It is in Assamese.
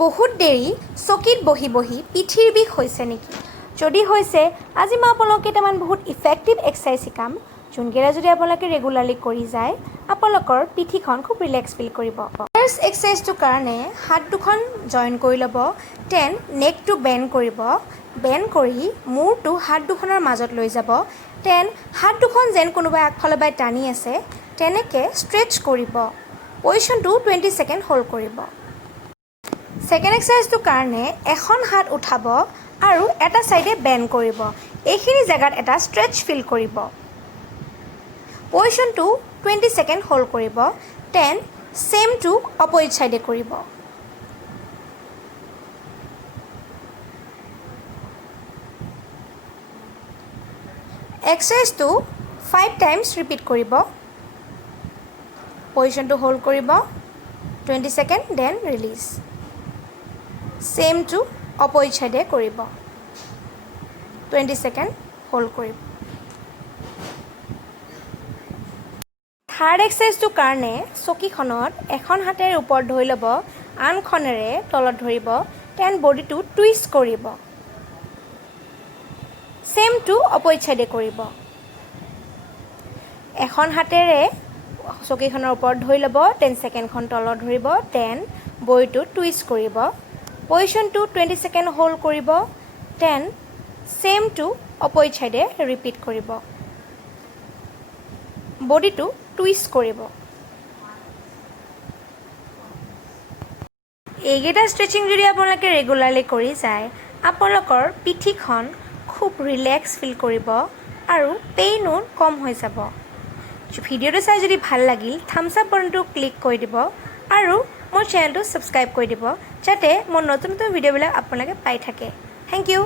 বহুত দেৰি চকীত বহি বহি পিঠিৰ বিষ হৈছে নেকি? যদি হৈছে, আজি মই আপোনালোকক কেইটামান বহুত ইফেক্টিভ এক্সাৰচাইজ শিকাম, যোনকেইটা যদি আপোনালোকে ৰেগুলাৰলি কৰি যায়, আপোনালোকৰ পিঠিখন খুব ৰিলেক্স ফিল কৰিব। ফাৰ্ষ্ট এক্সাৰচাইজটোৰ কাৰণে হাত দুখন জইন কৰি ল'ব, দেন নেকটো বেণ্ড কৰিব, বেণ্ড কৰি মূৰটো হাত দুখনৰ মাজত লৈ যাব, দেন হাত দুখন যেন কোনোবাই আগফালৰ পৰাই টানি আছে তেনেকৈ ষ্ট্ৰেচ কৰিব। পজিশ্যনটো 20 ছেকেণ্ড হোল্ড কৰিব। ছেকেণ্ড এক্সাৰচাইজটোৰ কাৰণে এখন হাত উঠাব আৰু এটা ছাইডে বেণ্ড কৰিব। এইখিনি জেগাত এটা ষ্ট্ৰেচ ফিল কৰিব। পজিশ্যনটো 20 ছেকেণ্ড হোল্ড কৰিব, দেন ছেম টু অপজিট ছাইডে কৰিব। এক্সাৰচাইজটো 5 টাইমছ ৰিপিট কৰিব। পজিশ্যনটো হোল্ড কৰিব 20 second, then release. Same to opposite ছাইডে কৰিব, 20 ছেকেণ্ড হোল্ড কৰিব। থাৰ্ড এক্সাৰচাইজটোৰ কাৰণে চকীখনত এখন হাতেৰে ওপৰত ধৰি ল'ব, আনখনেৰে তলত ধৰিব, দেন বডিটো টুইষ্ট কৰিব। ছেম টু অপজিট ছাইডে কৰিব। এখন হাতেৰে চকীখনৰ ওপৰত ধৰি ল'ব, দেন ছেকেণ্ডখন তলত ধৰিব, দেন বডিটো টুইষ্ট কৰিব। পজিশ্যনটো 20 ছেকেণ্ড হোল্ড কৰিব, দেন ছেম টু অপজিট ছাইডে ৰিপিট কৰিব। বডিটো টুইষ্ট কৰিব। এইকেইটা ষ্ট্ৰেচিং যদি আপোনালোকে ৰেগুলাৰলি কৰি যায়, আপোনালোকৰ পিঠিখন খুব ৰিলেক্স ফিল কৰিব আৰু পেইনো কম হৈ যাব। ভিডিঅ'টো চাই যদি ভাল লাগিল, থাম্বছ আপ বাটনটো ক্লিক কৰি দিব আৰু মোৰ চেনেলটো ছাবস্ক্ৰাইব কৰি দিব, যাতে মোৰ নতুন নতুন ভিডিঅ'বিলাক আপোনালোকে পাই থাকে। Thank U.